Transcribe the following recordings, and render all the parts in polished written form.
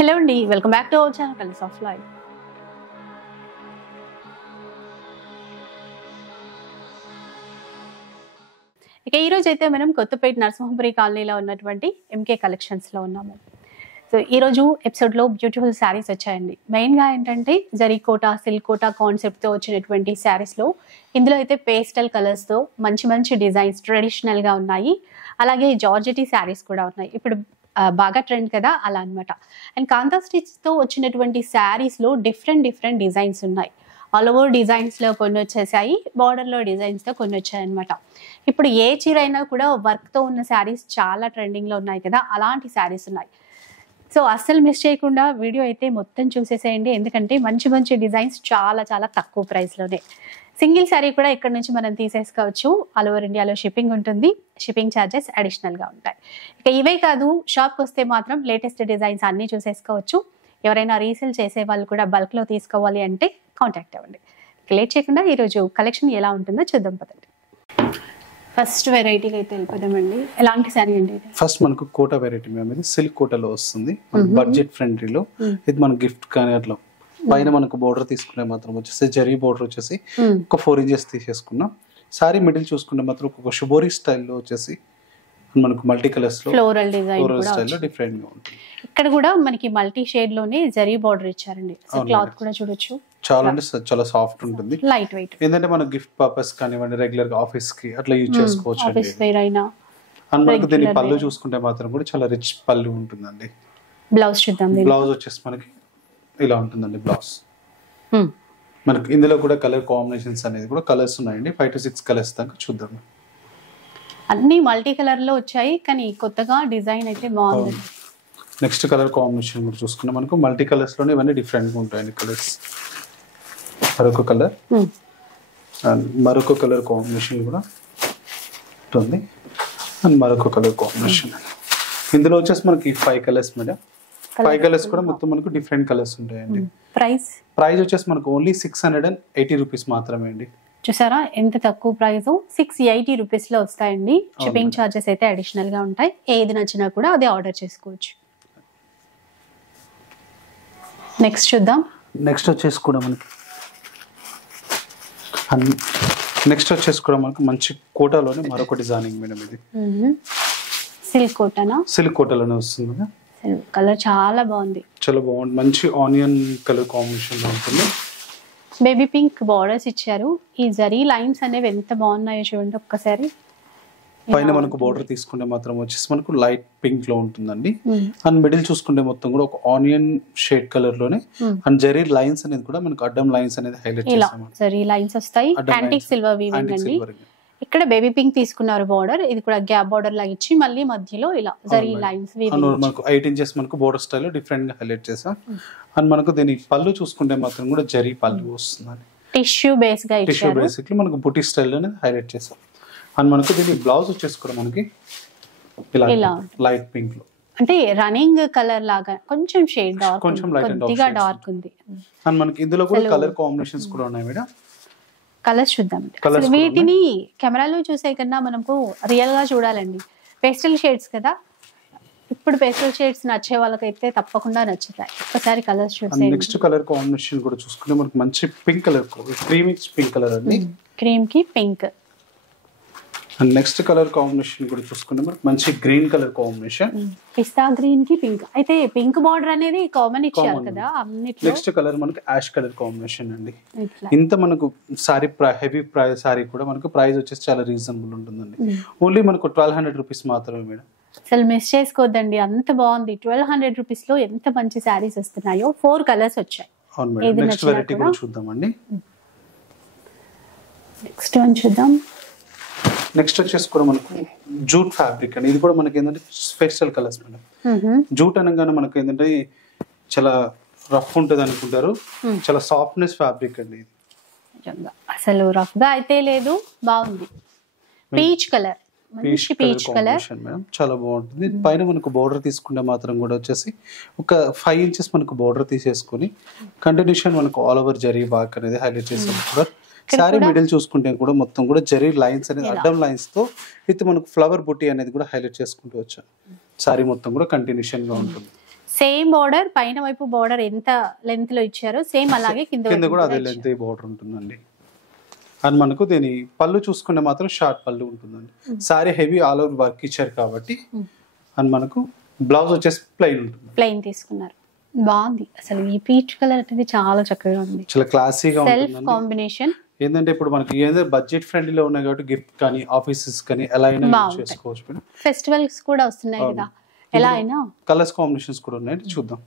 Hello అండి, welcome back to our channel colours of life. ఇక ఈరోజు అయితే మనం కొత్తపేట నరసింహపురి కాలనీలో ఉన్నటువంటి ఎంకే కలెక్షన్స్లో ఉన్నాము. సో ఈరోజు ఎపిసోడ్లో బ్యూటిఫుల్ శారీస్ వచ్చాయండి. మెయిన్గా ఏంటంటే జరీకోట, సిల్క్ కోట కాన్సెప్ట్తో వచ్చినటువంటి శారీస్లో ఇందులో అయితే పేస్టల్ కలర్స్తో మంచి మంచి డిజైన్స్ ట్రెడిషనల్గా ఉన్నాయి. అలాగే జార్జెటీ శారీస్ కూడా ఉన్నాయి. ఇప్పుడు బాగా ట్రెండ్ కదా, అలా అనమాట. అండ్ కాంతా స్టిచ్తో వచ్చినటువంటి శారీస్లో డిఫరెంట్ డిజైన్స్ ఉన్నాయి. ఆల్ ఓవర్ డిజైన్స్లో కొన్ని వచ్చేసాయి, బార్డర్లో డిజైన్స్తో కొన్ని వచ్చాయన్నమాట. ఇప్పుడు ఏ చీర అయినా కూడా వర్క్తో ఉన్న శారీస్ చాలా ట్రెండింగ్లో ఉన్నాయి కదా, అలాంటి శారీస్ ఉన్నాయి. సో అస్సలు మిస్ చేయకుండా వీడియో అయితే మొత్తం చూసేసేయండి, ఎందుకంటే మంచి మంచి డిజైన్స్ చాలా చాలా తక్కువ ప్రైస్లోనే. సింగిల్ శారీ కూడా ఇక్కడ నుంచి మనం తీసేసుకోవచ్చు. ఆల్ ఓవర్ ఇండియాలో షిప్పింగ్ ఉంటుంది, షిప్పింగ్ ఛార్జెస్ అడిషనల్గా ఉంటాయి. ఇక ఇవే కాదు, షాప్కి వస్తే మాత్రం లేటెస్ట్ డిజైన్స్ అన్నీ చూసేసుకోవచ్చు. ఎవరైనా రీసేల్ చేసే వాళ్ళు కూడా బల్క్లో తీసుకోవాలి అంటే కాంటాక్ట్ అవ్వండి. లేట్ చేయకుండా ఈరోజు కలెక్షన్ ఎలా ఉంటుందో చూద్దాం పదండి. ఫస్ట్ వెరైటీకి అయితే వెళ్ళిపోదామండి. ఎలాంటి శారీ అండి ఇది? ఫస్ట్ మనకు కోటా వెరైటీ మేము, ఇది సిల్క్ కోటాలో వస్తుంది, బడ్జెట్ ఫ్రెండ్లీలో. ఇది మన గిఫ్ట్ కానీ అట్లా. పైన మనకు బోర్డర్ తీసుకునే మాత్రం వచ్చేసి జరీ బోర్డర్ వచ్చేసి ఒక 4 ఇంచెస్ తీసేసుకున్నాం. సారీ మిడిల్ చూసుకుంటే మాత్రం ఒక షుబోరీ స్టైల్లో వచ్చేసి మనకు మల్టీ కలర్స్ లో ఫ్లోరల్ డిజైన్ స్టైల్లో డిఫరెంట్ గా ఉంటుంది. ఇక్కడ కూడా మనకి మల్టీ షేడ్ లోనే జరీ బోర్డర్ ఇచ్చారండి. క్లాత్ కూడా చూడొచ్చు, చాలా అంటే చాలా సాఫ్ట్ ఉంటుంది, లైట్ వెయిట్. ఏంటంటే మన గిఫ్ట్ పర్పస్ కానివ్వండి, రెగ్యులర్ గా ఆఫీస్ కి అట్లా యూజ్ చేసుకోవచ్చు. ఆఫీస్ వేర్ అయినా. అండ్ మనకు దీని పళ్ళు చూసుకుంటే మాత్రం కూడా చాలా రిచ్ పళ్ళు ఉంటుందండి. బ్లౌజ్ చూద్దాం. బ్లౌజ్ వచ్చేసి మనకి ఇలా ఉంటుందండి బ్లౌజ్. మనకి ఇందులో కూడా కలర్ కాంబినేషన్స్ అనేది కూడా కలర్స్ ఉన్నాయండి, 5 to 6 కలర్స్ దాకా చూద్దాం. అన్ని మల్టీ కలర్ లో వచ్చాయి, కానీ కొత్తగా డిజైన్ అయితే బాగుంది. నెక్స్ట్ కలర్ కాంబినేషన్ కూడా చూసుకున్నా మనకు మల్టీ కలర్స్ లోనే ఇవన్నీ డిఫరెంట్ గా ఉంటాయండి కలర్స్. మరొక కలర్ అండ్ మరొక కలర్ కాంబినేషన్ కూడా ఉంటుంది, అండ్ మరొక కలర్ కాంబినేషన్. ఇందులో వచ్చేసి మనకి 5 కలర్స్ మేడం. 5 కలర్స్ కూడా మొత్తం మనకు డిఫరెంట్ కలర్స్ ఉంటాయండి. ప్రైస్ వచ్చేసి మనకు ఓన్లీ 680 రూపీస్ మాత్రమే అండి. చూసారా ఎంత తక్కువ ప్రైస్, 680 రూపీస్ లో వస్తాయండి. షిప్పింగ్ ఛార్జెస్ అయితే అడిషనల్ గా ఉంటాయి. ఏది నచ్చినా కూడా అదే ఆర్డర్ చేసుకోవచ్చు. నెక్స్ట్ చూద్దాం. నెక్స్ట్ వచ్చేసి కూడా మనకి మంచి కోటాలోనే మరొక డిజైనింగ్ మేడం. ఇది సిల్క్ కోటానా? సిల్క్ కోటాలోనే వస్తుంది. కలర్ చాలా బాగుంది, చాలా బాగుంది. మంచి ఆనియన్ కలర్ కాంబినేషన్ ఉంటుంది. బేబీ పింక్ బార్డర్స్ ఇచ్చారు. ఈ జరీ లైన్స్ అనేవి ఎంత బాగున్నాయో చూడండి ఒక్కసారి. పైన మనకు బోర్డర్ తీసుకుంటే మాత్రం వచ్చేసి మనకు లైట్ పింక్ లో ఉంటుందండి. అండ్ మిడిల్ చూసుకుంటే మొత్తం కూడా ఒక ఆనియన్ షేడ్ కలర్ లోనే, అండ్ జరీ లైన్స్ అనేది కూడా మనకు అడ్డం లైన్స్ అనేది హైలైట్ చేసాము. జరీ లైన్స్ వస్తాయి, యాంటిక్ సిల్వర్ వీవింగ్ అండి. ఇక్కడ బేబీ పింక్ తీసుకున్నారు బార్డర్, ఇది కూడా గ్యాప్ బార్డర్ లాగా ఇచ్చి మళ్ళీ మధ్యలో ఇలా జరీ లైన్స్ మనకు 8 ఇంచెస్ మనకు బోర్డర్ స్టైల్ లో డిఫరెంట్ గా హైలైట్ చేసాం. అండ్ మనకు దీని పళ్ళు చూసుకుంటే మాత్రం కూడా జరీ పళ్ళు వస్తుంది, టిష్యూ బేస్ గా టిష్యూ బేసిక్లీ మనకు బుటీ స్టైల్ లోనే హైలైట్ చేసాం. అండ్ మనకు దీని బ్లౌజ్ వచ్చేసి కూడా మనకి ఇలా లైట్ పింక్ లో, అంటే రన్నింగ్ కలర్ లాగా కొంచెం షేడ్ డార్క్, కొంచెం లైట్ కొద్దిగా డార్క్ ఉంది. అండ్ మనకి ఇందులో కూడా కలర్ కాంబినేషన్స్ కూడా ఉన్నాయి మేడం. కలర్స్ చూద్దాం. వీటిని కెమెరాలో చూసే కన్నా మనకు రియల్ గా చూడాలండి. పేస్టల్ షేడ్స్ కదా, ఇప్పుడు పేస్టల్ షేడ్స్ నచ్చే వాళ్ళకైతే తప్పకుండా నచ్చుతాయి. ఒకసారి కలర్స్ చూస్తే. నెక్స్ట్ కలర్ కాంబినేషన్ కూడా చూసుకుంటే మనకు మంచి pink colour, cream pink colour అండి. క్రీమ్ కి pink. And next colour combination కూడా చూసుకుంటే మనకు మంచి గ్రీన్ కలర్ కాంబినేషన్, పిస్తా గ్రీన్ కి పింక్. అయితే పింక్ బార్డర్ అనేది కామన్ ఇచ్చారు కదా అన్నిట్లో. నెక్స్ట్ కలర్ మనకి యాష్ కలర్ కాంబినేషన్ అండి. ఇంత మనకు సారీ హెవీ ప్రైస్ సారీ కూడా మనకు ప్రైస్ వచ్చేసి చాలా రీజనబుల్ ఉంటుందండి. ఓన్లీ మనకు 1200 రూపీస్ మాత్రమే మేడం. అసలు మిస్ చేసుకోవద్దండి, అంత బాగుంది. 1200 రూపీస్ లో ఎంత మంచి శారీస్ వస్తున్నాయో. 4 కలర్స్ వచ్చాయి. అవును మేడం. నెక్స్ట్ వెరైటీ కూడా చూద్దామండి. నెక్స్ట్ వన్ చూద్దాం. నెక్స్ట్ వచ్చేసి కూడా మనకు జూట్ ఫ్యాబ్రిక్ అండి. ఇది కూడా మనకి ఏంటంటే స్పెషల్ కలర్స్ మేడం. జూట్ అనగానే మనకి ఏంటంటే చాలా రఫ్ ఉంటుంది అనుకుంటారు, చాలా సాఫ్ట్నెస్ ఫ్యాబ్రిక్ అండి ఇది. అసలు రఫ్ గా అయితే లేదు, బాగుంది. Peach colour, peach colour madam, చాలా బాగుంటుంది. పైన మనకు బోర్డర్ తీసుకుంటే మాత్రం కూడా వచ్చేసి ఒక 5 ఇంచెస్ మనకు బోర్డర్ తీసేసుకుని కంటిన్యూషన్ మనకు ఆల్ ఓవర్ జరీ బాక్ అనేది హైలైట్ చేసాం. సారీ మిడిల్ చూసుకుంటే కూడా మొత్తం కూడా జరీ లైన్స్ అనేది అడ్డం లైన్స్ తో విత్ మనకు ఫ్లవర్ బుట్టి అనేది కూడా హైలైట్ చేసుకుంటూ వచ్చాం. సారీ మొత్తం కూడా కంటిన్యూషన్ గా ఉంటుంది. సేమ్ బార్డర్, పైన వైపు బార్డర్ ఎంత లెంత్ లో ఇచ్చారో సేమ్ అలాగే కింద కింద వైపు కూడా కూడా అదే ఇచ్చారు. లెంత్ బార్డర్ ఉంటుందండి. అండ్ మనకు దీని పళ్ళు చూసుకుంటే మాత్రం షార్ట్ పళ్ళు ఉంటుందండి. Sorry heavy all over work ఇచ్చారు కాబట్టి. అండ్ మనకు బ్లౌజ్ వచ్చేసి ప్లెయిన్ ఉంటుంది. ప్లెయిన్ తీసుకున్నారు, బాగుంది. అసలు ఈ పీచ్ కలర్ అనేది చాలా చక్కగా ఉంది, చాలా క్లాసీగా సెల్ఫ్ ఉంటుందండి. కాంబినేషన్. ఏంటంటే ఇప్పుడు మనకి ఏదైనా బడ్జెట్ ఫ్రెండ్లీలో ఉన్నాయి కాబట్టి గిఫ్ట్ కానీ ఆఫీసెస్ కానీ ఎలా అయినా యూజ్ బాగుంటాయి. చేసుకోవచ్చు మేడం. ఫెస్టివల్స్ కూడా వస్తున్నాయి కదా, ఎలా అయినా. కలర్స్ కాంబినేషన్స్ కూడా ఉన్నాయి, చూద్దాం.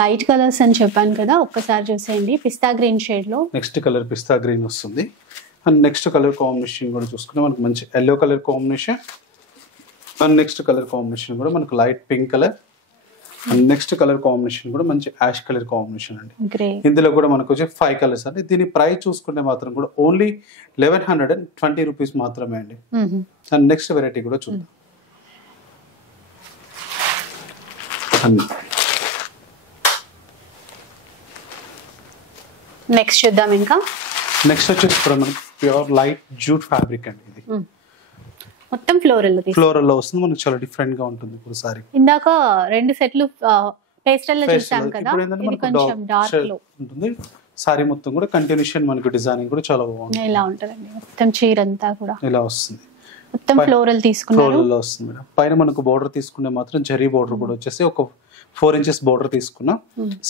లైట్ కలర్స్ అని చెప్పాను కదా, ఒక్కసారి చూసేయండి. పిస్తా గ్రీన్ షేడ్ లో నెక్స్ట్ కలర్ పిస్తా గ్రీన్ వస్తుంది. అండ్ నెక్స్ట్ కలర్ కాంబినేషన్ కూడా చూసుకుంటే మనకు మంచి yellow colour combination. And next colour combination కూడా మనకు light pink colour. And next colour combination కూడా మంచి యాష్ కలర్ కాంబినేషన్ అండి. గ్రే. ఇందులో కూడా మనకు వచ్చే 5 కలర్స్ అండి. దీని ప్రైస్ చూసుకుంటే మాత్రం కూడా ఓన్లీ 1120 రూపీస్ మాత్రమే అండి. అండ్ నెక్స్ట్ వెరైటీ కూడా చూద్దాం. నెక్స్ట్ చూద్దాం. ఇంకా నెక్స్ట్ వచ్చేసి కూడా మనకి ప్యూర్ లైట్ జూట్ ఫ్యాబ్రిక్ అండి. ఇది మొత్తం ఫ్లోరల్ ఫ్లోరల్ లో వస్తుంది, మనకు చాలా డిఫరెంట్ గా ఉంటుంది. ఇప్పుడు సారీ ఇందాక 2 సెట్లు పేస్టల్ లో చూసాం కదా, ఇది కొంచెం డార్క్ లో ఉంటుంది. సారీ మొత్తం కూడా కంటిన్యూషన్ మనకు డిజైనింగ్ కూడా చాలా బాగుంది. ఇలా ఉంటదండి మొత్తం చీర అంతా కూడా ఇలా వస్తుంది. మొత్తం ఫ్లోరల్ తీసుకున్నారు. ఫ్లోరల్ లో వస్తుంది మేడం. పైన మనకు బోర్డర్ తీసుకుంటే మాత్రం జరీ బోర్డర్ కూడా వచ్చేసి ఒక 4 ఇంచెస్ బోర్డర్ తీసుకున్నాం.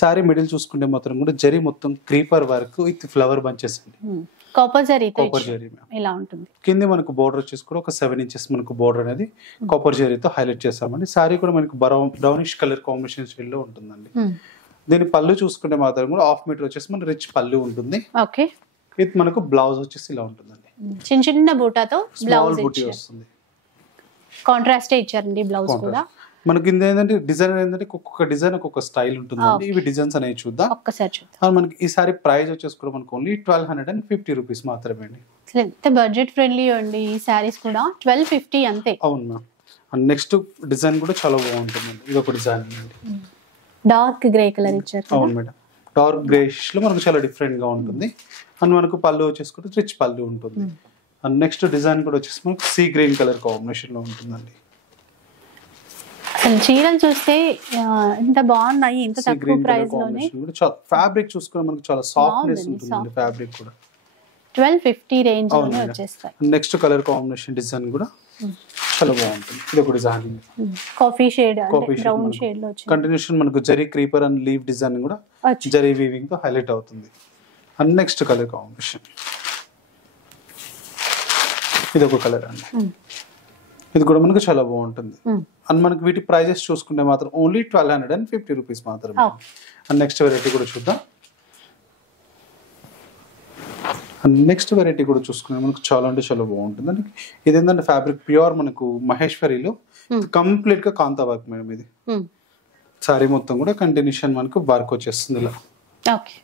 సారీ మిడిల్ చూసుకుంటే మాత్రం కూడా జరీ మొత్తం creeper work with flower bunches అండి. కాపర్ జరీతో కాపర్ జరీ ఇలా ఉంటుంది. కింద మనకు బోర్డర్ వచ్చేసి కూడా ఒక 7 ఇంచెస్ మనకు బోర్డర్ అనేది కాపర్ జరీతో హైలైట్ చేస్తామండి. సారీ కూడా మనకు బ్రౌనిష్ కలర్ కాంబినేషన్ స్టైల్ లో ఉంటుందండి. దీని పళ్ళు చూసుకుంటే మాత్రం కూడా 1/2 మీటర్ వచ్చేసి మన రిచ్ పళ్ళు ఉంటుంది. ఓకే. ఇది మనకు బ్లౌజ్ వచ్చేసి ఇలా ఉంటుందండి. చిన్న చిన్న బూటాతో బ్లౌజ్ బూటీ వస్తుంది. కాంట్రాస్ట్ ఇచ్చారండి బ్లౌజ్ కూడా. మనకి ఏంటంటే డిజైన్ ఏంటంటే ఒక్కొక్క డిజైన్ ఒక్కొక్క స్టైల్ ఉంటుందండి. ఇవి డిజైన్స్ అనేవి చూద్దాం. ఒక్కసారి చూద్దాం. మనకి ఈసారి ప్రైస్ వచ్చేసి కూడా మనకు ఓన్లీ 1250 రూపీస్ మాత్రమే అండి. ఎంత బడ్జెట్ ఫ్రెండ్లీ అండి ఈ సారీస్ కూడా. 1250 అంతే. అవును మ్యామ్. అండ్ నెక్స్ట్ డిజైన్ కూడా చాలా బాగుంటుందండి. ఇది ఒక డిజైన్ అండి. డార్క్ గ్రే కలర్ ఇచ్చారు. అవును మేడం. డార్క్ గ్రేష్ లో మనకు చాలా డిఫరెంట్ గా ఉంటుంది. అండ్ మనకు పళ్ళు వచ్చేసి కూడా రిచ్ పళ్ళు ఉంటుంది. అండ్ నెక్స్ట్ డిజైన్ కూడా వచ్చేసి మనకు సీ గ్రీన్ కలర్ కాంబినేషన్ లో ఉంటుందండి. అసలు చీరలు చూస్తే ఎంత బాగున్నాయి, ఇంత తక్కువ ప్రైస్ లోనే. ఫ్యాబ్రిక్ చూసుకున్నా మనకు చాలా సాఫ్ట్నెస్ ఉంటుంది. ఫ్యాబ్రిక్ కూడా 1250 రేంజ్ లోనే వచ్చేస్తాయి. నెక్స్ట్ కలర్ కాంబినేషన్ డిజైన్ కూడా చాలా బాగుంటుంది. ఇది ఒక design coffee shade, brown shade లో వచ్చింది. కంటిన్యూషన్ మనకు zari creeper and leave design కూడా జరీ వీవింగ్ తో హైలైట్ అవుతుంది. అండ్ నెక్స్ట్ కలర్ కాంబినేషన్ ఇది ఒక కలర్ అండి. ఇది కూడా మనకు చాలా బాగుంటుంది. అండ్ మనకి వీటి ప్రైజెస్ చూసుకుంటే మాత్రం ఓన్లీ 1250 రూపీస్ మాత్రమే. అండ్ నెక్స్ట్ వెరైటీ కూడా చూద్దాం. అండ్ నెక్స్ట్ వెరైటీ కూడా చూసుకుంటే మనకు చాలా అంటే చాలా బాగుంటుంది అండి. ఇది ఏంటంటే ఫ్యాబ్రిక్ ప్యూర్ మనకు మహేశ్వరిలో కంప్లీట్ గా కాంతా వర్క్ మేడం. ఇది సారీ మొత్తం కూడా కంటిన్యూషన్ మనకు వర్క్ వచ్చేస్తుంది ఇలా. ఓకే,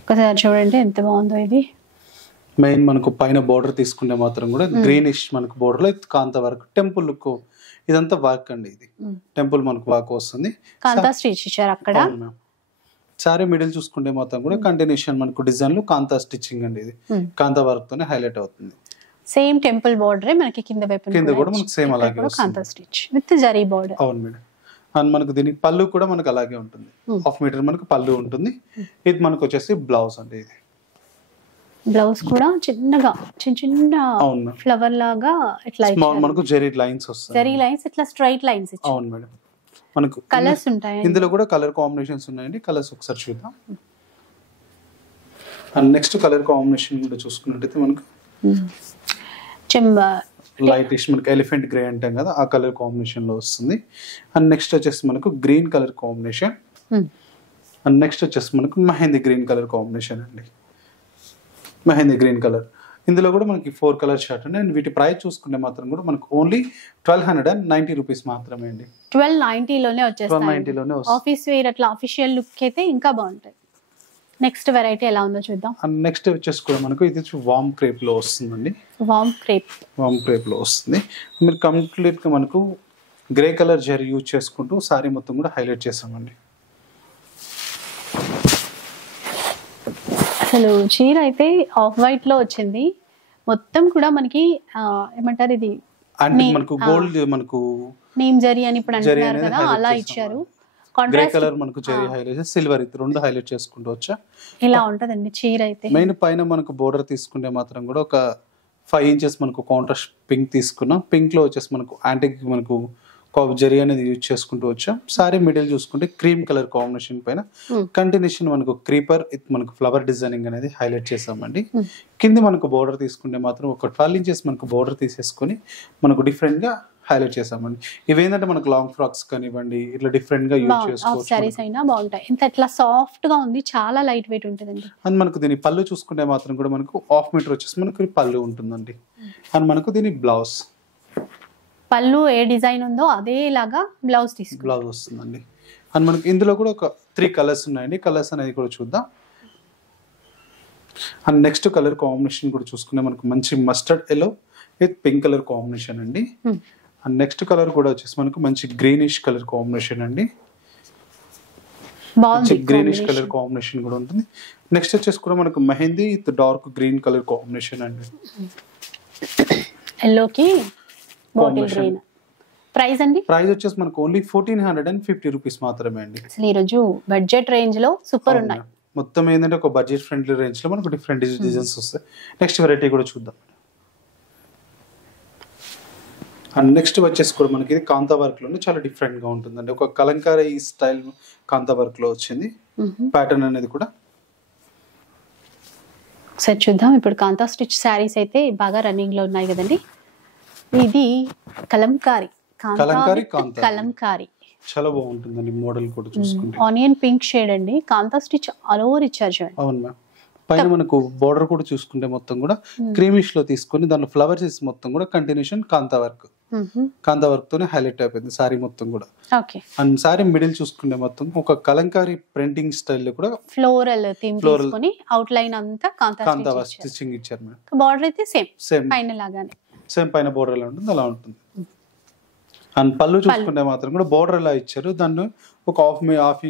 ఒకసారి చూడండి ఎంత బాగుందో. ఇది మెయిన్ మనకు పైన బోర్డర్ తీసుకుంటే మాత్రం కూడా గ్రీనిష్ మనకు బోర్డర్ లో కాంతా వర్క్, టెంపుల్ లుక్ ఇదంతా వర్క్ అండి. ఇది టెంపుల్ మనకు వర్క్ వస్తుంది. కాంతా స్టిచ్ ఇచ్చారు అక్కడ. సారీ మిడిల్ చూసుకుంటే మొత్తం కూడా కంటిన్యూషన్ మనకు డిజైన్ లో కాంతా స్టిచ్చింగ్ అండి. ఇది కాంతా వర్క్ తోనే హైలైట్ అవుతుంది. సేమ్ టెంపుల్ బోర్డర్ మనకి కింద వైపు కింద కూడా మనకు సేమ్ అలాగే వస్తుంది. కాంతా స్టిచ్ విత్ జరీ బోర్డర్. అవును మేడం. అండ్ మనకు దీనికి పళ్ళు కూడా మనకు అలాగే ఉంటుంది. 1/2 మీటర్ మనకు పళ్ళు ఉంటుంది. ఇది మనకు వచ్చేసి బ్లౌజ్ అండి. ఇది బ్లౌజ్ కూడా చిన్నగా చిన్న ఫ్లవర్ లాగా ఇట్లా మనకు జరీ లైన్స్ వస్తాయి. జరీ లైన్స్ ఇట్లా స్ట్రైట్ లైన్స్ ఇచ్చారు. అవును మేడం. మనకు కలర్స్ ఉంటాయి ఇందులో కూడా కలర్ కాంబినేషన్స్ ఉన్నాయండి. కలర్స్ ఒకసారి చూద్దాం. అండ్ నెక్స్ట్ కలర్ కాంబినేషన్ కూడా చూసుకున్నట్టయితే మనకు లైట్ ఇష్ మనకి ఎలిఫెంట్ గ్రే అంటాం కదా, ఆ కలర్ కాంబినేషన్ లో వస్తుంది. అండ్ నెక్స్ట్ వచ్చేసి మనకు green colour combination. And next వచ్చేసి మనకు మెహందీ గ్రీన్ కలర్ కాంబినేషన్ అండి. Mehndi green colour. ఇందులో కూడా మనకి 4 కలర్ షర్ట్ అండి. అండ్ వీటి ప్రైస్ చూసుకుంటే మాత్రం కూడా మనకు ఓన్లీ 1290 రూపీస్ మాత్రమే అండి. 1290 లోనే వచ్చేస్తాయి. 1290 లోనే వస్తుంది. ఆఫీస్ వేర్ అట్లా అఫీషియల్ లుక్ అయితే ఇంకా బాగుంటాయి. నెక్స్ట్ వెరైటీ ఎలా ఉందో చూద్దాం. అండ్ నెక్స్ట్ వచ్చేసి కూడా మనకు ఇది వామ్ క్రేప్ లో వస్తుందండి. వామ్ క్రేప్ లో వస్తుంది. మీరు కంప్లీట్ గా మనకు గ్రే కలర్ జరీ యూజ్ చేసుకుంటూ సారీ మొత్తం కూడా హైలైట్ చేసామండి. అసలు చీర అయితే ఆఫ్ వైట్ లో వచ్చింది. మొత్తం కూడా మనకి ఏమంటారు ఇది అంటే మనకు గోల్డ్ మనకు నీమ్ జరీ అని ఇప్పుడు జరీ అంటున్నారు అనేది కదా highlight అలా చేసాం. ఇచ్చారు. గ్రే కాంట్రాస్ట్ కలర్ మనకు జరీ హైలైట్ సిల్వర్ ఇది రెండు హైలైట్ చేసుకుంటూ వచ్చా. ఇలా ఉంటదండి చీర అయితే. మెయిన్ పైన మనకు బోర్డర్ తీసుకుంటే మాత్రం కూడా ఒక 5 ఇంచెస్ మనకు కాంట్రాస్ట్ పింక్ తీసుకున్నాం. పింక్ లో వచ్చేసి మనకు యాంటిక్ మనకు జరీ అనేది యూజ్ చేసుకుంటూ వచ్చాం. సారీ మిడిల్ చూసుకుంటే క్రీమ్ కలర్ కాంబినేషన్ పైన కంటిన్యూషన్ మనకు క్రీపర్ మనకు ఫ్లవర్ డిజైనింగ్ అనేది హైలైట్ చేసామండి. కింది మనకు బోర్డర్ తీసుకుంటే మాత్రం ఒక 12 ఇంచెస్ మనకు బోర్డర్ తీసేసుకొని మనకు డిఫరెంట్ గా హైలైట్ చేసామండి. ఇవేంటంటే మనకు లాంగ్ ఫ్రాక్స్ కానివ్వండి ఇట్లా డిఫరెంట్ గా యూజ్ చేసుకోవచ్చు. సారీస్ అయినా బాగుంటాయి. ఇంత ఇట్లా సాఫ్ట్ గా ఉంది, చాలా లైట్ వెయిట్ ఉంటుందండి. అండ్ మనకు దీని పళ్ళు చూసుకుంటే మాత్రం కూడా మనకు 1/2 మీటర్ వచ్చేసి మనకు పళ్ళు ఉంటుందండి. అండ్ మనకు దీని బ్లౌజ్ పళ్ళు ఏ డిజైన్ ఉందో అదే లాగా బ్లౌజ్ బ్లౌజ్ వస్తుందండి. అండ్ మనకి ఇందులో కూడా ఒక 3 కలర్స్ ఉన్నాయండి. కలర్స్ అనేది కూడా చూద్దాం. అండ్ నెక్స్ట్ కలర్ కాంబినేషన్ కూడా చూసుకుంటే మనకు మంచి mustard yellow with pink colour combination అండి. అండ్ నెక్స్ట్ కలర్ కూడా వచ్చేసి మనకు మంచి గ్రీనిష్ కలర్ కాంబినేషన్ అండి. మంచి గ్రీనిష్ కలర్ కాంబినేషన్ కూడా ఉంటుంది. నెక్స్ట్ వచ్చేసి కూడా మనకు mehndi with dark green colour combination అండి. ఎల్లోకి బాటిల్ గ్రీన్. ప్రైస్ అండి? ప్రైస్ వచ్చేసి మనకు ఓన్లీ 1450 రూపీస్ మాత్రమే అండి. అసలు ఈ రోజు బడ్జెట్ రేంజ్ లో సూపర్ ఉన్నాయి. మొత్తం ఏంటంటే ఒక బడ్జెట్ ఫ్రెండ్లీ రేంజ్ లో మనకు డిఫరెంట్ డిజైన్స్ వస్తాయి. నెక్స్ట్ వెరైటీ కూడా చూద్దాం. అండ్ నెక్స్ట్ వచ్చేసి కూడా మనకి ఇది కాంతా వర్క్ లోనే చాలా డిఫరెంట్ గా ఉంటుందండి. ఒక కలంకారీ స్టైల్ కాంతా వర్క్ లో వచ్చింది ప్యాటర్న్ అనేది కూడా. ఒకసారి చూద్దాం. ఇప్పుడు కాంతా స్టిచ్ శారీస్ అయితే బాగా రన్నింగ్ లో ఉన్నాయి కదండి. ఇది కలంకారీ కలంకారీ చాలా బాగుంటుందండి. మోడల్ కూడా చూసుకుంటే ఆనియన్ పింక్ షేడ్ అండి. కాంతా స్టిచ్ ఆల్ ఓవర్ ఇచ్చారు చూడండి. అవును మ్యామ్. పైన మనకు బోర్డర్ కూడా చూసుకుంటే మొత్తం కూడా క్రీమిష్ లో తీసుకొని దాంట్లో ఫ్లవర్స్ మొత్తం కూడా కంటిన్యూషన్ కాంతా వర్క్ తోనే హైలైట్ అయిపోయింది సారీ మొత్తం కూడా. అండ్ సారీ మిడిల్ చూసుకుంటే మొత్తం ఒక కలంకారీ ప్రింటింగ్ స్టైల్ లో కూడా ఫ్లోరల్ థీమ్ తీసుకొని అవుట్ లైన్ అంతా కాంతా స్టిచింగ్ ఇచ్చారు మేడం. బోర్డర్ అయితే సేమ్ పైన లాగానే సేమ్ పైన బోర్డర్ ఎలా ఉంటుంది అలా ఉంటుంది. అండ్ పళ్ళు చూసుకుంటే మాత్రం కూడా బోర్డర్ ఎలా ఇచ్చారు దాన్ని ఒక హాఫ్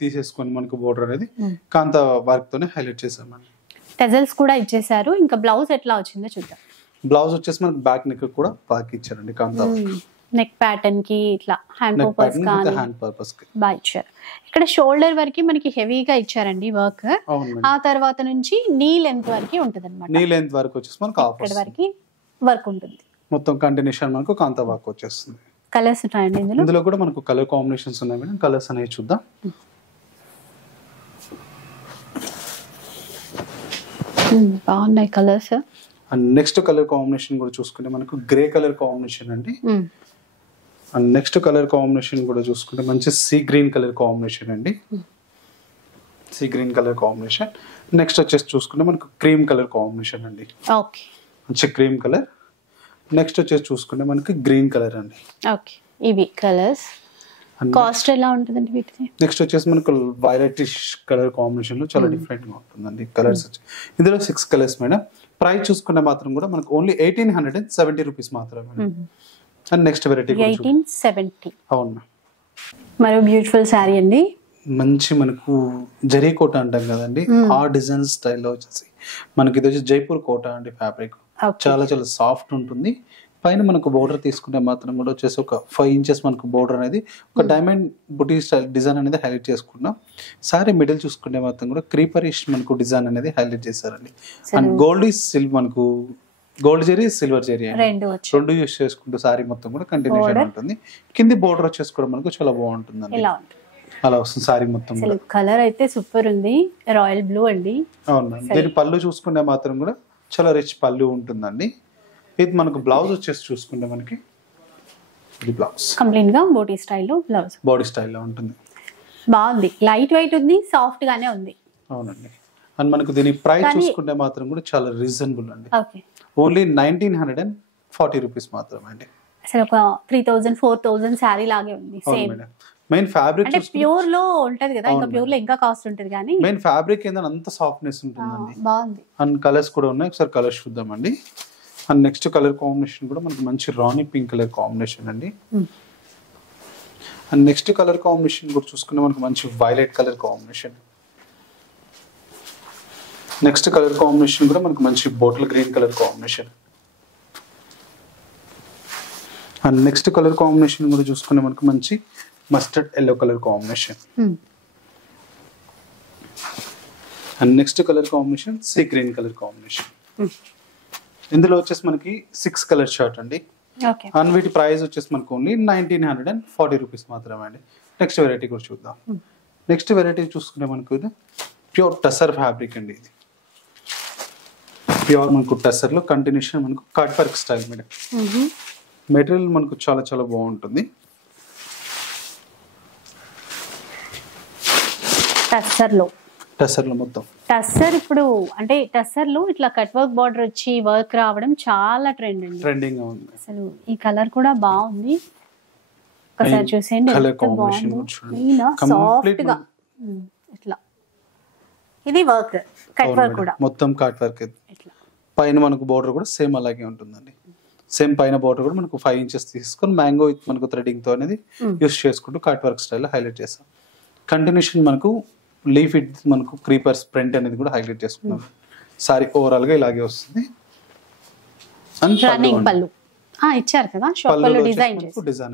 తీసేసుకొని మనకు బోర్డర్ అనేది కాంతా వర్క్ తోనే హైలైట్ చేసామండి. టెజల్స్ కూడా ఇచ్చేసారు. ఇంకా బ్లౌజ్ ఎట్లా వచ్చిందో చూద్దాం. బ్లౌజ్ వచ్చేసి మనకు బ్యాక్ నెక్ కూడా బాగా ఇచ్చారండి. కాంతా నెక్ ప్యాటర్న్ కి ఇట్లా హ్యాండ్ పర్పస్ హ్యాండ్ పర్పస్ కి బాగా ఇచ్చారు. ఇక్కడ షోల్డర్ వరకు మనకి హెవీగా ఇచ్చారండి వర్క్. ఆ తర్వాత నుంచి నీ లెంత్ వరకు ఉంటుంది అనమాట. నీ లెంత్ వరకు వచ్చేసి మనకు ఇక్కడ వరకు వర్క్ ఉంటుంది. మొత్తం కంటిన్యూషన్ మనకు కాంతా వర్క్ వచ్చేస్తుంది. కలర్స్ ఉన్నాయండి ఇందులో కూడా మనకు కలర్ కాంబినేషన్స్ ఉన్నాయి మేడం. కలర్స్ అనేవి చూద్దాం. బాగున్నాయి colours. And next colour combination కూడా చూసుకుంటే మనకు గ్రే కలర్ కాంబినేషన్ అండి. అండ్ నెక్స్ట్ కలర్ కాంబినేషన్ కూడా చూసుకుంటే మంచి సీ గ్రీన్ కలర్ కాంబినేషన్ అండి. Sea green colour combination. Next వచ్చేసి చూసుకుంటే మనకు క్రీమ్ కలర్ కాంబినేషన్ అండి. ఓకే, మంచి క్రీమ్ కలర్. నెక్స్ట్ వచ్చేసి చూసుకుంటే మనకి గ్రీన్ కలర్ అండి. ఓకే, ఇవి కలర్స్. కాస్ట్ ఎలా ఉంటుందండి వీటికి? నెక్స్ట్ వచ్చేసి మనకు వైలెటిష్ కలర్ కాంబినేషన్ లో చాలా డిఫరెంట్ గా ఉంటుందండి కలర్స్ వచ్చి. ఇందులో 6 కలర్స్ మేడం. ప్రైస్ చూసుకుంటే మాత్రం కూడా మనకు ఓన్లీ 1870 రూపీస్ మాత్రమే. And next variety 1870. అవును. మరో బ్యూటిఫుల్ శారీ అండి. మంచి మనకు జరీ కోట అంటాం కదండి, ఆ డిజైన్ స్టైల్లో వచ్చేసి మనకి ఇది వచ్చి జైపూర్ కోట అండి. ఫ్యాబ్రిక్ చాలా చాలా సాఫ్ట్ ఉంటుంది. పైన మనకు బోర్డర్ తీసుకుంటే మాత్రం కూడా వచ్చేసి ఒక 5 ఇంచెస్ మనకు బోర్డర్ అనేది ఒక డైమండ్ బుటీ స్టైల్ డిజైన్ అనేది హైలైట్ చేసుకున్నాం. సారీ మిడిల్ చూసుకుంటే మాత్రం కూడా క్రీపరిష్ మనకు డిజైన్ అనేది హైలైట్ చేశారండి. అండ్ గోల్డ్ సిల్వర్ మనకు గోల్డ్ జరీ సిల్వర్ జరీ రెండు యూస్ చేసుకుంటూ సారీ మొత్తం కూడా కంటిన్యూషన్ ఉంటుంది. కింది బోర్డర్ వచ్చేసి కూడా మనకు చాలా బాగుంటుంది. అలా వస్తుంది సారీ మొత్తం. కలర్ అయితే సూపర్ ఉంది, రాయల్ బ్లూ అండి. అవును. దీని పళ్ళు చూసుకుంటే మాత్రం కూడా చాలా రిచ్ పళ్ళు ఉంటుందండి. ఇది మనకు బ్లౌజ్ వచ్చేసి చూసుకుంటే మనకి ఇది బ్లౌజ్ కంప్లీట్ గా బోడీ స్టైల్లో బ్లౌజ్ బాడీ స్టైల్లో ఉంటుంది. బాగుంది, లైట్ వెయిట్ ఉంది, సాఫ్ట్ గానే ఉంది. అవునండి. అండ్ మనకు దీని ప్రైస్ చూసుకుంటే మాత్రం కూడా చాలా రీజనబుల్ అండి. ఓన్లీ 1940 రూపీస్ మాత్రమే అండి. అసలు ఒక 3000 4000 శారీ లాగే ఉంది. సేమ్ మెయిన్ ఫ్యాబ్రిక్ అంటే ప్యూర్ లో ఉంటది కదా, ఇంకా ప్యూర్ లో ఇంకా కాస్ట్ ఉంటది కానీ మెయిన్ ఫ్యాబ్రిక్ ఏంటంటే అంత సాఫ్ట్నెస్ ఉంటుందండి. బాగుంది. అండ్ కలర్స్ కూడా ఉన్నాయి, ఒకసారి కలర్స్ చూద్దామండి. అండ్ నెక్స్ట్ కలర్ కాంబినేషన్ కూడా మనకి మంచి రాణి పింక్ కలర్ కాంబినేషన్ అండి. అండ్ నెక్స్ట్ కలర్ కాంబినేషన్ కూడా చూసుకుంటే మనకి మంచి violet colour combination. Next colour combination కూడా మనకు మంచి bottle green colour combination. And next colour combination కూడా చూసుకునే మనకు మంచి mustard yellow colour combination. And next colour combination sea green colour combination. ఇందులో వచ్చేసి మనకి 6 కలర్ షర్ట్ అండి. అండ్ వీటి ప్రైస్ వచ్చేసి మనకు ఓన్లీ 1940 రూపీస్ మాత్రమే అండి. నెక్స్ట్ వెరైటీ కూడా చూద్దాం. నెక్స్ట్ వెరైటీ చూసుకుంటే మనకు ప్యూర్ టసర్ ఫ్యాబ్రిక్ అండి. ఇది ప్యూర్ మనకు టసర్ లో కంటిన్యూషన్ మనకు cut work style madam. Material మనకు చాలా చాలా బాగుంటుంది. టసర్ లో మొత్తం టస్సర్ ఇప్పుడు అంటే టస్సర్ లో ఇట్లా కట్ వర్క్ బార్డర్ వచ్చి వర్క్ రావడం చాలా ట్రెండింగ్ గా ఉంది. అసలు ఈ కలర్ కూడా బాగుంది. ఒకసారి చూసేయండి. కలర్ కాంబినేషన్ సాఫ్ట్ గా ఇట్లా ఇది వర్క్ కట్ వర్క్ కూడా మొత్తం కట్ వర్క్. పైన మనకు బార్డర్ కూడా సేమ్ అలాగే ఉంటుందండి. సేమ్ పైన బార్డర్ కూడా మనకు 5 ఇంచెస్ తీసుకొని మ్యాంగో మనకు థ్రెడింగ్ తో అనేది యూస్ చేసుకుంటూ కట్ వర్క్ స్టైల్ హైలైట్ చేస్తాం. కంటిన్యూషన్ మనకు లీఫ్ ఇట్ మనకు క్రీపర్స్ ప్రింట్ అనేది కూడా హైలైట్ చేసుకున్నాం. సారీ ఓవరాల్ గా ఇలాగే వస్తుంది. రన్నింగ్ పళ్ళు ఇచ్చారు కదా, షాప్ లో డిజైన్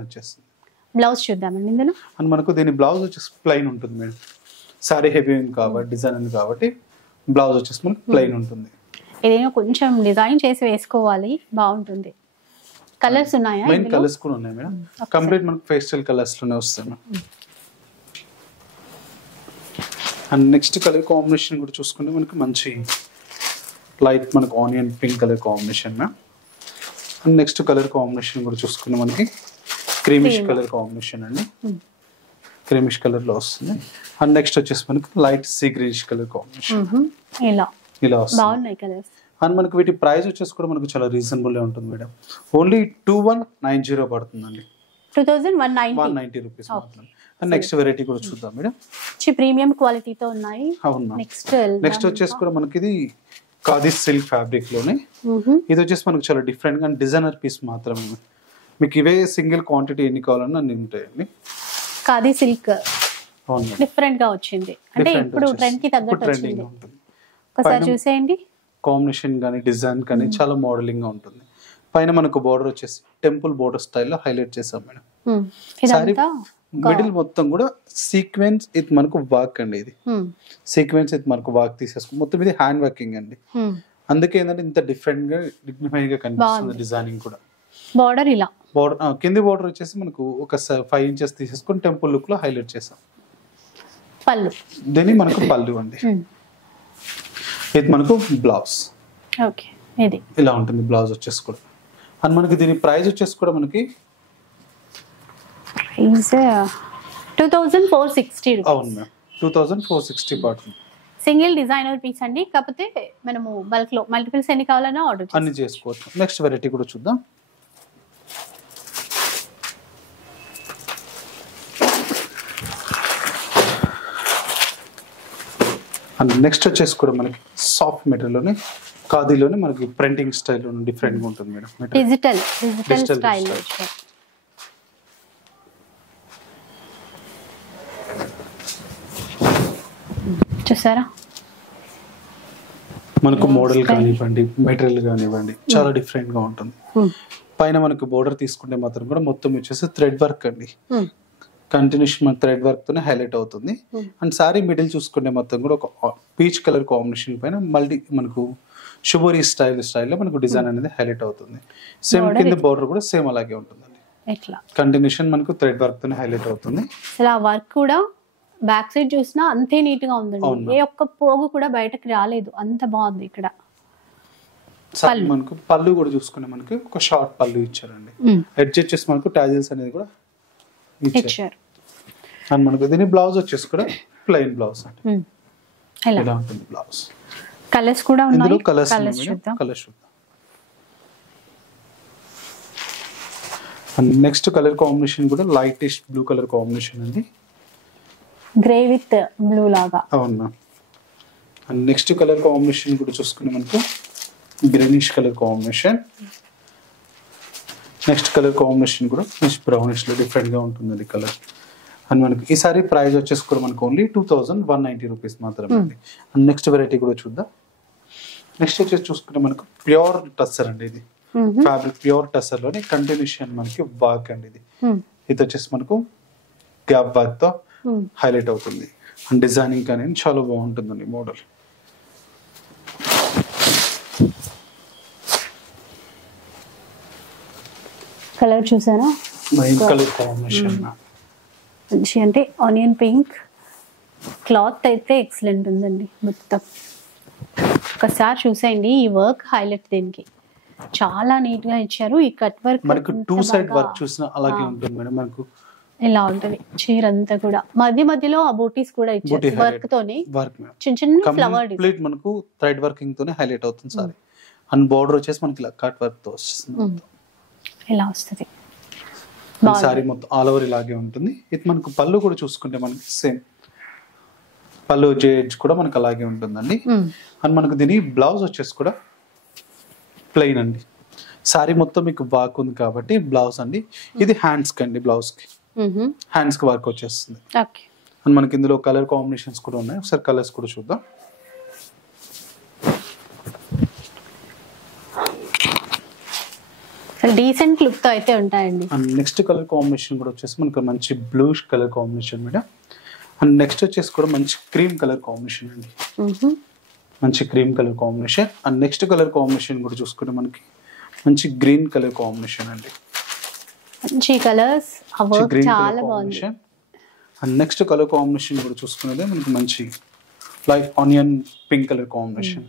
వచ్చేస్తుంది. బ్లౌజ్ చూద్దామండి ఇందులో. అండ్ మనకు దీని బ్లౌజ్ వచ్చేసి ప్లెయిన్ ఉంటుంది మేడం. సారీ హెవీ కాబట్టి డిజైన్ ఉంది కాబట్టి బ్లౌజ్ వచ్చేసి మనకు ప్లెయిన్ ఉంటుంది. ఏదైనా కొంచెం డిజైన్ చేసి వేసుకోవాలి, బాగుంటుంది. కలర్స్ ఉన్నాయా? మెయిన్ కలర్స్ కూడా ఉన్నాయి మేడం. కంప్లీట్ మనకు పేస్టల్ కలర్స్ లోనే వస్తాయి madam. And next colour combination కూడా చూసుకుంటే మనకి మంచి లైట్ మనకు onion pink colour combination ma'am. And next colour combination కూడా చూసుకుంటే మనకి క్రీమిష్ కలర్ కాంబినేషన్ అండి. క్రీమిష్ కలర్ లో వస్తుంది. అండ్ నెక్స్ట్ వచ్చేసి మనకి light sea greenish colour combination ఇలా వస్తుంది. అండ్ మనకి వీటి ప్రైస్ వచ్చేసి కూడా మనకు చాలా రీజనబుల్ గా ఉంటుంది మేడం. ఓన్లీ 2190 పడుతుందండి. 190 రూపీస్ మాత్రమే. అండ్ నెక్స్ట్ వెరైటీ కూడా చూద్దాం మేడం. ప్రీమియం క్వాలిటీతో ఉన్నాయి. అవునా. నెక్స్ట్ వచ్చేసి కూడా మనకి ఇది ఖాదీ సిల్క్ ఫ్యాబ్రిక్ లోనే. ఇది వచ్చేసి మనకు చాలా డిఫరెంట్ గా డిజైనర్ పీస్ మాత్రమే. మీకు ఇవే సింగిల్ క్వాంటిటీ ఎన్ని కావాలన్నా అన్ని ఉంటాయండి. ఖాదీ సిల్క్ డిఫరెంట్ గా వచ్చింది, అంటే ఇప్పుడు ట్రెండ్ కి తగ్గట్టు వచ్చింది. ఒకసారి చూసేయండి. కాంబినేషన్ కానీ డిజైన్ కానీ చాలా మోడలింగ్ గా ఉంటుంది. పైన మనకు బార్డర్ వచ్చేసి టెంపుల్ బార్డర్ స్టైల్లో హైలైట్ చేసాం మేడం. సారీ మిడిల్ మొత్తం కూడా సీక్వెన్స్ ఇది మనకు వర్క్ అండి. ఇది సీక్వెన్స్ ఇది మనకు వర్క్ తీసేసుకుని మొత్తం ఇది హ్యాండ్ వర్కింగ్ అండి. అందుకే ఏంటంటే ఇంత డిఫరెంట్ గా డిగ్నిఫైడ్ గా కనిపిస్తుంది డిజైనింగ్ కూడా. బార్డర్ ఇలా బార్డర్ కింది బార్డర్ వచ్చేసి మనకు ఒక 5 ఇంచెస్ తీసేసుకొని టెంపుల్ లుక్ లో హైలైట్ చేసాం. పళ్ళు దీని మనకు పళ్ళు అండి. ఇది మనకు బ్లౌజ్ ఇది ఇలా ఉంటుంది. బ్లౌజ్ వచ్చేసి కూడా. అండ్ మనకి దీని ప్రైస్ వచ్చేసి కూడా మనకి 2460. అవును మ్యామ్, 2460 పడుతుంది. సింగిల్ డిజైనర్ పీస్ అండి. కాకపోతే మనము బల్క్ లో మల్టిపుల్స్ ఎన్ని కావాలన్నా ఆర్డర్ అన్ని చేసుకోవచ్చు. నెక్స్ట్ వెరైటీ కూడా చూద్దాం. అండ్ నెక్స్ట్ వచ్చేసి కూడా మనకి సాఫ్ట్ మెటీరియల్లోనే ఖాదీలోనే మనకి ప్రింటింగ్ స్టైల్ డిఫరెంట్ గా ఉంటుంది మేడం. డిజిటల్ స్టైల్ చూసారా. మనకు మోడల్ కానివ్వండి మెటీరియల్ కానివ్వండి చాలా డిఫరెంట్ గా ఉంటుంది. పైన మనకు బోర్డర్ తీసుకుంటే మాత్రం కూడా మొత్తం వచ్చేసి థ్రెడ్ వర్క్ అండి. కంటిన్యూషన్ మన థ్రెడ్ వర్క్ తోనే హైలైట్ అవుతుంది. అండ్ సారీ మిడిల్ చూసుకుంటే మొత్తం కూడా ఒక పీచ్ కలర్ కాంబినేషన్ పైన మల్టీ మనకు షుబోరీ స్టైల్లో మనకు డిజైన్ అనేది హైలైట్ అవుతుంది. సేమ్ కింద బోర్డర్ కూడా సేమ్ అలాగే ఉంటుందండి. కంటిన్యూషన్ మనకు థ్రెడ్ వర్క్ తోనే హైలైట్ అవుతుంది. అసలు ఆ వర్క్ కూడా బ్యాక్ సైడ్ చూసినా అంతే నీట్ గా ఉందండి. ఏ ఒక్క పోగు కూడా బయటకు రాలేదు, అంత బాగుంది. ఇక్కడ మనకు పళ్ళు కూడా చూసుకునే మనకి ఒక షార్ట్ పళ్ళు ఇచ్చారండి. ఎడ్జ్ వచ్చేసి మనకు టాజిల్స్ అనేది కూడా ఇచ్చారు. అండ్ మనకు దీని బ్లౌజ్ వచ్చేసి కూడా ప్లెయిన్ బ్లౌజ్ అండి. ఇలా ఉంటుంది బ్లౌజ్. కలర్స్ కూడా ఉన్నాయి. కలర్స్ చూద్దాం. అండ్ నెక్స్ట్ కలర్ కాంబినేషన్ కూడా లైటిష్ బ్లూ కలర్ కాంబినేషన్ అండి. గ్రే విత్ బ్లూ లాగా. అవునా. అండ్ నెక్స్ట్ కలర్ కాంబినేషన్ కూడా చూసుకునే మనకు greenish colour combination. Next colour combination కూడా బ్రౌనిష్ లో డిఫరెంట్ గా ఉంటుంది కలర్. అండ్ మనకి ఈ సారీ ప్రైస్ వచ్చేసి కూడా మనకు ఓన్లీ 2190 రూపీస్ మాత్రమే అండి. అండ్ నెక్స్ట్ వెరైటీ కూడా చూద్దాం. నెక్స్ట్ వచ్చేసి చూసుకుంటే మనకు ప్యూర్ టస్సర్ అండి ఇది. ఫ్యాబ్రిక్ ప్యూర్ టస్సర్ లోని కంటిన్యూషన్ మనకి వర్క్ అండి ఇది. ఇది వచ్చేసి మనకు గ్యాప్ వర్క్ తో హైలైట్ అవుతుంది. అండ్ డిజైనింగ్ కానీ చాలా బాగుంటుందండి మోడల్. కలర్ చూసారా, మెయిన్ కలర్ కాంబినేషన్ మంచి అంటే ఆనియన్ పింక్. క్లాత్ అయితే ఎక్సలెంట్ ఉందండి మొత్తం. ఒకసారి చూసేయండి ఈ వర్క్ హైలైట్, దీనికి చాలా నీట్ గా ఇచ్చారు. ఈ కట్ వర్క్ మనకు 2 సైడ్ వర్క్ చూసినా అలాగే ఉంటుంది మేడం. మనకు ఇలా ఉంటది చీర అంతా కూడా. మధ్య మధ్యలో ఆ బూటీస్ కూడా ఇచ్చారు వర్క్ తోని, వర్క్ చిన్న చిన్న ఫ్లవర్ కంప్లీట్ మనకు థ్రెడ్ వర్కింగ్ తోనే హైలైట్ అవుతుంది సారీ. అండ్ బోర్డర్ వచ్చేసి మనకి ఇలా కట్ వర్క్ తో వస్తుంది. ఇలా వస్తుంది సారీ మొత్తం ఆల్ ఓవర్ ఇలాగే ఉంటుంది. ఇది మనకు పళ్ళు కూడా చూసుకుంటే మనకి సేమ్ పళ్ళు జేడ్జ్ కూడా మనకు అలాగే ఉంటుందండి. అండ్ మనకు దీని బ్లౌజ్ వచ్చేసి కూడా ప్లెయిన్ అండి. సారీ మొత్తం మీకు వర్క్ ఉంది కాబట్టి బ్లౌజ్ అండి. ఇది హ్యాండ్స్ కి అండి, బ్లౌజ్ కి హ్యాండ్స్ కి వర్క్ వచ్చేస్తుంది. అండ్ మనకి ఇందులో కలర్ కాంబినేషన్స్ కూడా ఉన్నాయి. ఒకసారి కలర్స్ కూడా చూద్దాం. డీసెంట్ లుక్ తో అయితే ఉంటాయండి. అండ్ నెక్స్ట్ కలర్ కాంబినేషన్ కూడా వచ్చేసి మనకు మంచి bluish colour combination madam. And next వచ్చేసి కూడా మంచి క్రీమ్ కలర్ కాంబినేషన్ అండి. మంచి cream colour combination. And next colour combination కూడా చూసుకుంటే మనకి మంచి గ్రీన్ కలర్ కాంబినేషన్ అండి. మంచి కలర్స్, చాలా బాగుంది. అండ్ నెక్స్ట్ కలర్ కాంబినేషన్ కూడా చూసుకునేది మనకి మంచి light onion pink colour combination.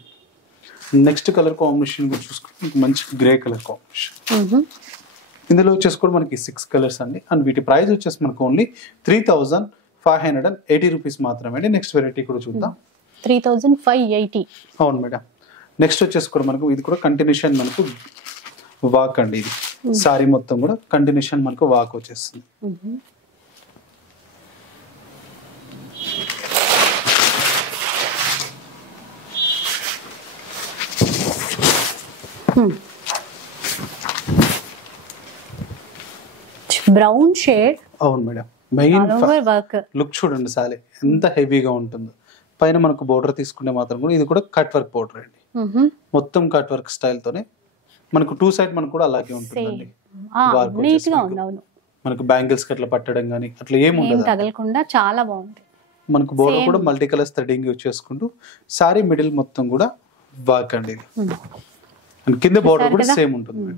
Next colour combination కూడా చూసుకుంటే మంచి గ్రే కలర్ కాంబినేషన్. ఇందులో వచ్చేసి కూడా మనకి 6 కలర్స్ అండి. అండ్ వీటి ప్రైస్ వచ్చేసి మనకు ఓన్లీ 3580 రూపీస్ మాత్రమే అండి. నెక్స్ట్ వెరైటీ కూడా చూద్దాం. 3580. అవును మేడం. నెక్స్ట్ వచ్చేసి కూడా మనకు ఇది కూడా కంటిన్యూషన్ మనకు వాక్ అండి. ఇది సారీ మొత్తం కూడా కంటిన్యూషన్ మనకు వాక్ వచ్చేస్తుంది. Brown shade. అవును మేడం. మెయిన్ వర్క్ లుక్ చూడండి సారీ ఎంత హెవీగా ఉంటుందో. పైన మనకు బోర్డర్ తీసుకుంటే మాత్రం కూడా ఇది కూడా కట్ వర్క్ బోర్డర్ అండి. మొత్తం కట్ వర్క్ స్టైల్ తోనే మనకు 2 సైడ్ మనకు కూడా అలాగే ఉంటుందండి. మనకు బ్యాంగిల్స్ కి అట్లా పట్టడం గానీ అట్లా ఏముండదు, తగలకుండా చాలా బాగుంది. మనకు బోర్డర్ కూడా మల్టీ కలర్స్ థ్రెడింగ్ యూజ్ చేసుకుంటూ సారీ మిడిల్ మొత్తం కూడా వర్క్ అండి. అండ్ కింద బోర్డర్ కూడా సేమ్ ఉంటుంది.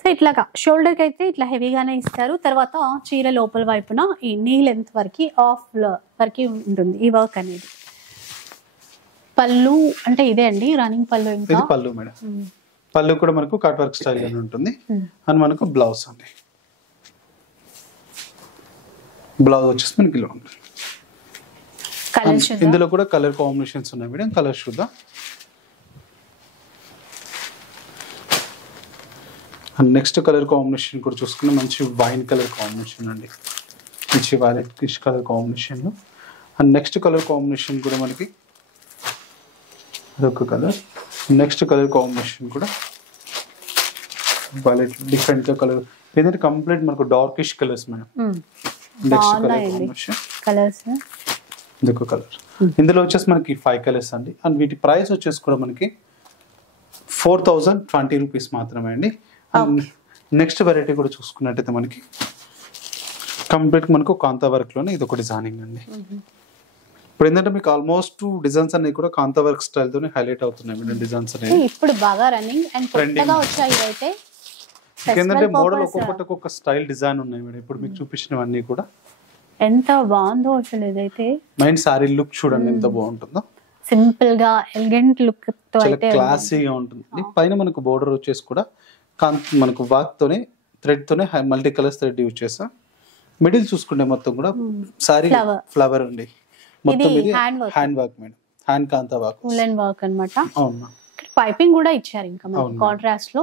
సో ఇట్లాగా షోల్డర్ కి అయితే ఇట్లా హెవీగానే ఇస్తారు. తర్వాత చీర లోపల వైపున ఈ నీ లెంత్ వరకు ఆఫ్ వరకు ఉంటుంది ఈ వర్క్ అనేది. పళ్ళు అంటే ఇదే అండి రన్నింగ్ పళ్ళు. ఇది పళ్ళు మేడం. పళ్ళు కూడా మనకు కట్ వర్క్ స్టైల్ గానే ఉంటుంది. అండ్ మనకు బ్లౌజ్ అండి. బ్లౌజ్ వచ్చేసి మనకి ఇలా ఉంటుంది. ఇందులో కూడా కలర్ కాంబినేషన్స్ ఉన్నాయి మేడం. కలర్ చూద్దాం. అండ్ నెక్స్ట్ కలర్ కాంబినేషన్ కూడా చూసుకున్న మంచి వైన్ కలర్ కాంబినేషన్ అండి. మంచి violet colour combination. And next colour combination కూడా మనకి అదొక కలర్. నెక్స్ట్ కలర్ కాంబినేషన్ కూడా వైలెట్ డిఫరెంట్ గా కలర్. ఏంటంటే కంప్లీట్ మనకు darkish colours madam. Next colour combination colours ఇదొక కలర్. ఇందులో వచ్చేసి మనకి 5 కలర్స్ అండి. అండ్ వీటి ప్రైస్ వచ్చేసి కూడా మనకి 4020 రూపీస్ మాత్రమే అండి. నెక్స్ట్ వెరైటీ కూడా చూసుకున్నట్టయితే మనకి కంప్లీట్ మనకు కాంతా వర్క్ లోనే ఇది ఒక డిజైనింగ్ అండి. ఇప్పుడు ఏంటంటే మీకు ఆల్మోస్ట్ డిజైన్స్ అన్ని కూడా కాంతా వర్క్ స్టైల్ తోనే హైలైట్ అవుతున్నాయి మేడం. డిజైన్స్ అనేవి ఇప్పుడు బాగా రన్నింగ్ అండ్ కొత్తగా వచ్చాయి. అయితే ఏంటంటే మోడల్ ఒక్కొక్కటి ఒక్కొక్క స్టైల్ డిజైన్ ఉన్నాయి మేడం. ఇప్పుడు మీకు చూపించినవన్నీ కూడా ఎంత బాగుందో అసలు. ఇదైతే మైండ్ సారీ లుక్ చూడండి ఎంత బాగుంటుందో. సింపుల్ గా ఎలిగెంట్ లుక్ తో అయితే క్లాసీగా ఉంటుంది. పైన మనకు బోర్డర్ వచ్చేసి కూడా మనకు వర్క్ తోనే థ్రెడ్ తోనే మల్టీ కలర్స్ థ్రెడ్ యూజ్ చేసా. మిడిల్ చూసుకుంటే మొత్తం కూడా సారీ ఫ్లవర్ అండి. మొత్తం ఇది హ్యాండ్ వర్క్ మేడం. హ్యాండ్ కాంతా వర్క్, ఉలెన్ వర్క్ అన్నమాట. అవునా. పైపింగ్ కూడా ఇచ్చారు ఇంకా మనకి కాంట్రాస్ట్ లో.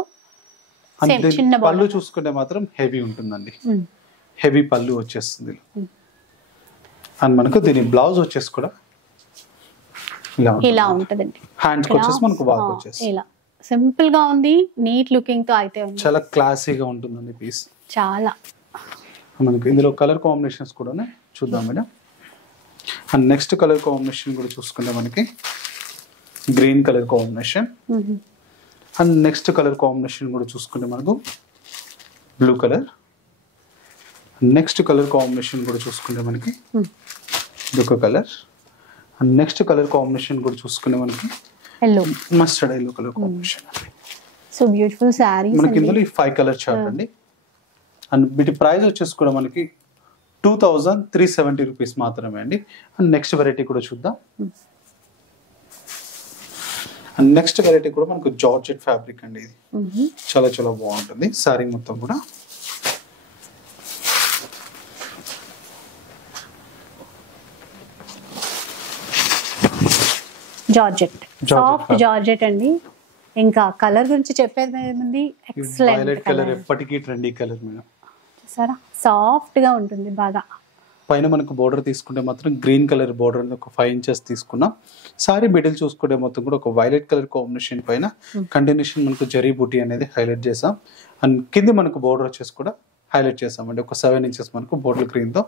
చిన్న పళ్ళు చూసుకుంటే మాత్రం హెవీ ఉంటుందండి. హెవీ పళ్ళు వచ్చేస్తుంది. అండ్ మనకు దీని బ్లౌజ్ వచ్చేసి కూడా ఇలా ఉంటదండి. హ్యాండ్స్ వచ్చేసి మనకు వర్క్ వచ్చేసి ఇలా సింపుల్ గా ఉంది. నీట్ లుకింగ్ తో అయితే ఉంది. చాలా క్లాసీగా ఉంటుందండి పీస్. చాలా మనకి ఇందులో కలర్ కాంబినేషన్స్ కూడా చూద్దాం madam. And next colour combination కూడా చూసుకుంటే మనకి green colour combination. And next colour combination కూడా చూసుకుంటే మనకు blue colour. Next colour combination కూడా చూసుకుంటే మనకి ఇదొక colour. And next colour combination కూడా చూసుకుంటే మనకి yellow, mustard yellow colour combination. So beautiful saris మనకి ఇందులో ఈ 5 కలర్ చార్ట్ అండి. అండ్ వీటి ప్రైస్ వచ్చేసి కూడా మనకి 2370 రూపీస్ మాత్రమే అండి. అండ్ నెక్స్ట్ వెరైటీ కూడా చూద్దాం. అండ్ నెక్స్ట్ వెరైటీ కూడా మనకు జార్జెట్ ఫ్యాబ్రిక్ అండి. ఇది చాలా చాలా బాగుంటుంది శారీ మొత్తం కూడా. జార్జెట్, సాఫ్ట్ జార్జెట్ అండి. ఇంకా కలర్ గురించి చెప్పేది ఏముంది, ఎక్సలెంట్ వైలెట్ కలర్ ఎప్పటికీ ట్రెండీ కలర్ మేడం. చూసారా సాఫ్ట్ గా ఉంటుంది బాగా. పైన మనకు బోర్డర్ తీసుకుంటే మాత్రం గ్రీన్ కలర్ బోర్డర్ ఒక 5 ఇంచెస్ తీసుకున్నాం. సారీ మిడిల్ చూసుకుంటే మొత్తం కూడా ఒక వైలెట్ కలర్ కాంబినేషన్ పైన కంటిన్యూషన్ మనకు జరీ బూటీ అనేది హైలైట్ చేసాం. అండ్ కింద మనకు బోర్డర్ వచ్చేసి కూడా హైలైట్ చేసామండి, ఒక 7 ఇంచెస్ మనకు బోర్డర్ గ్రీన్ తో.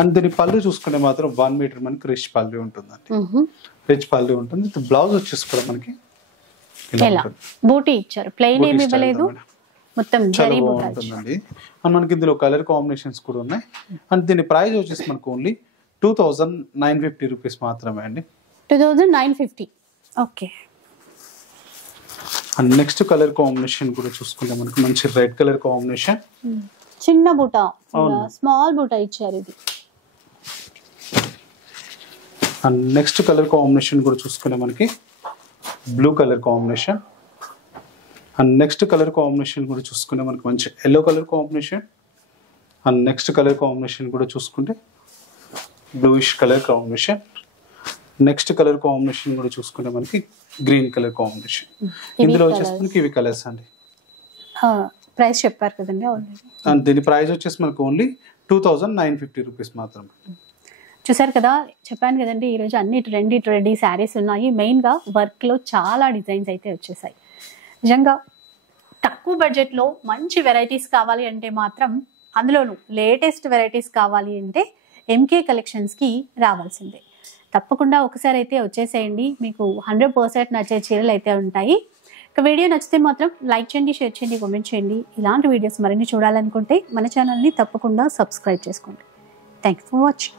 అండ్ దీని పళ్ళు చూసుకుంటే మాత్రం 1 మీటర్ మనకి రిచ్ పళ్ళు ఉంటుందండి. రిచ్ పళ్ళు ఉంటుంది. బ్లౌజ్ వచ్చేసి కూడా మనకి బూటీ ఇచ్చారు, ప్లెయిన్ ఏమి ఇవ్వలేదు, మొత్తం జరీ బూటీ ఉంటుందండి. అండ్ మనకి ఇందులో కలర్ కాంబినేషన్స్ కూడా ఉన్నాయి. అండ్ దీని ప్రైస్ వచ్చేసి మనకు ఓన్లీ 2950 రూపీస్ మాత్రమే అండి. 2950. Okay. And next colour combination కూడా చూసుకుంటే మనకు మంచి రెడ్ కలర్ కాంబినేషన్. చిన్న బూట, స్మాల్ బూట ఇచ్చారు ఇది. అండ్ నెక్స్ట్ కలర్ కాంబినేషన్ కూడా చూసుకుంటే మనకి blue colour combination. And next colour combination కూడా చూసుకుంటే మనకి మంచి yellow colour combination. And next colour combination కూడా చూసుకుంటే bluish colour combination. Next colour combination కూడా చూసుకుంటే మనకి గ్రీన్ కలర్ కాంబినేషన్. ఇందులో వచ్చేసి మనకి ఇవి కలర్స్ అండి. ప్రైస్ చెప్పారు కదండి ఆల్రెడీ. అండ్ దీని ప్రైస్ వచ్చేసి మనకు ఓన్లీ 2950 రూపీస్ మాత్రమే. చూసారు కదా, చెప్పాను కదండి ఈరోజు అన్ని ట్రెండీ శారీస్ ఉన్నాయి. మెయిన్గా వర్క్లో చాలా డిజైన్స్ అయితే వచ్చేసాయి. నిజంగా తక్కువ బడ్జెట్లో మంచి వెరైటీస్ కావాలి అంటే మాత్రం, అందులోనూ లేటెస్ట్ వెరైటీస్ కావాలి అంటే ఎంకే కలెక్షన్స్కి రావాల్సిందే. తప్పకుండా ఒకసారి అయితే వచ్చేసేయండి, మీకు 100% నచ్చే చీరలు అయితే ఉంటాయి. ఇక వీడియో నచ్చితే మాత్రం లైక్ చేయండి, షేర్ చేయండి, కామెంట్ చేయండి. ఇలాంటి వీడియోస్ మరిన్ని చూడాలనుకుంటే మన ఛానల్ని తప్పకుండా సబ్స్క్రైబ్ చేసుకోండి. Thanks for watching.